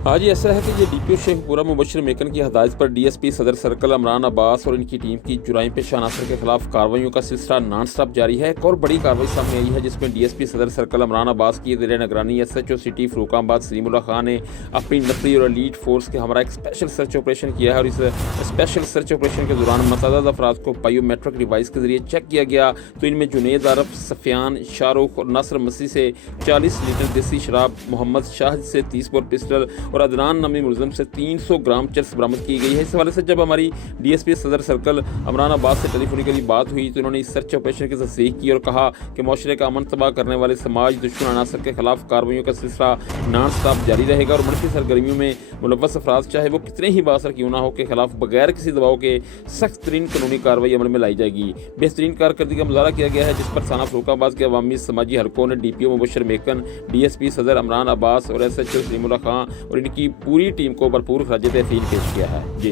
हाँ जी, ऐसा है कि ये डीपीओ शेखपुरा मुबशर मेकन की हदायत पर डीएसपी सदर सर्कल इमरान अब्बास और इनकी टीम की जुराइम पेशा अनासर के खिलाफ कार्रवाइयों का सिलसिला नॉन स्टॉप जारी है। एक और बड़ी कार्रवाई सामने आई है जिसमें डीएसपी सदर सर्कल इमरान अब्बास की ज़ेर निगरानी एसएचओ सिटी फरूखाबाद सलीमुल्लाह खान ने अपनी नफरी और एलीट फोर्स के हमरा एक स्पेशल सर्च ऑपरेशन किया है और इस स्पेशल सर्च ऑपरेशन के दौरान मतअद्दद अफराद को बायोमेट्रिक डिवाइस के जरिए चेक किया गया। तो इनमें जुनेद आरफ, सफ़ियान, शाहरुख और नासर मसीह से 40 लीटर देसी शराब, मोहम्मद शाहिद से 30 बोर पिस्टल और अदनान नामी मुलज़म से 300 ग्राम चरस बरामद की गई है। इस हवाले से जब हमारी डीएसपी सदर सर्कल इमरान अब्बास से टेलीफोनिकली बात हुई तो उन्होंने इस सर्च ऑपरेशन की तस्दीक की और कहा कि मुआशरे का अमन तबाह करने वाले समाज दुश्मन अनासर के खिलाफ कार्रवाइयों का सिलसिला नॉन स्टॉप जारी रहेगा और मनफी सरगर्मियों में मुलव्वस अफराद चाहे वो कितने ही बासर क्यों ना हो के खिलाफ बगैर किसी दबाव के सख्त तरीन कानूनी कार्रवाई अमल में लाई जाएगी। बेहतरीन कारकर्दगी का मुजाहरा किया गया है जिस पर थाना फरूखाबाद के अवामी समाजी हलकों ने डीपीओ मुबशर मेकन, डीएसपी सदर इमरान अब्बास और एसएचओ सलीमुल्लाह खान और इनकी पूरी टीम को भरपूर खराज तहसीन पेश किया है। जी।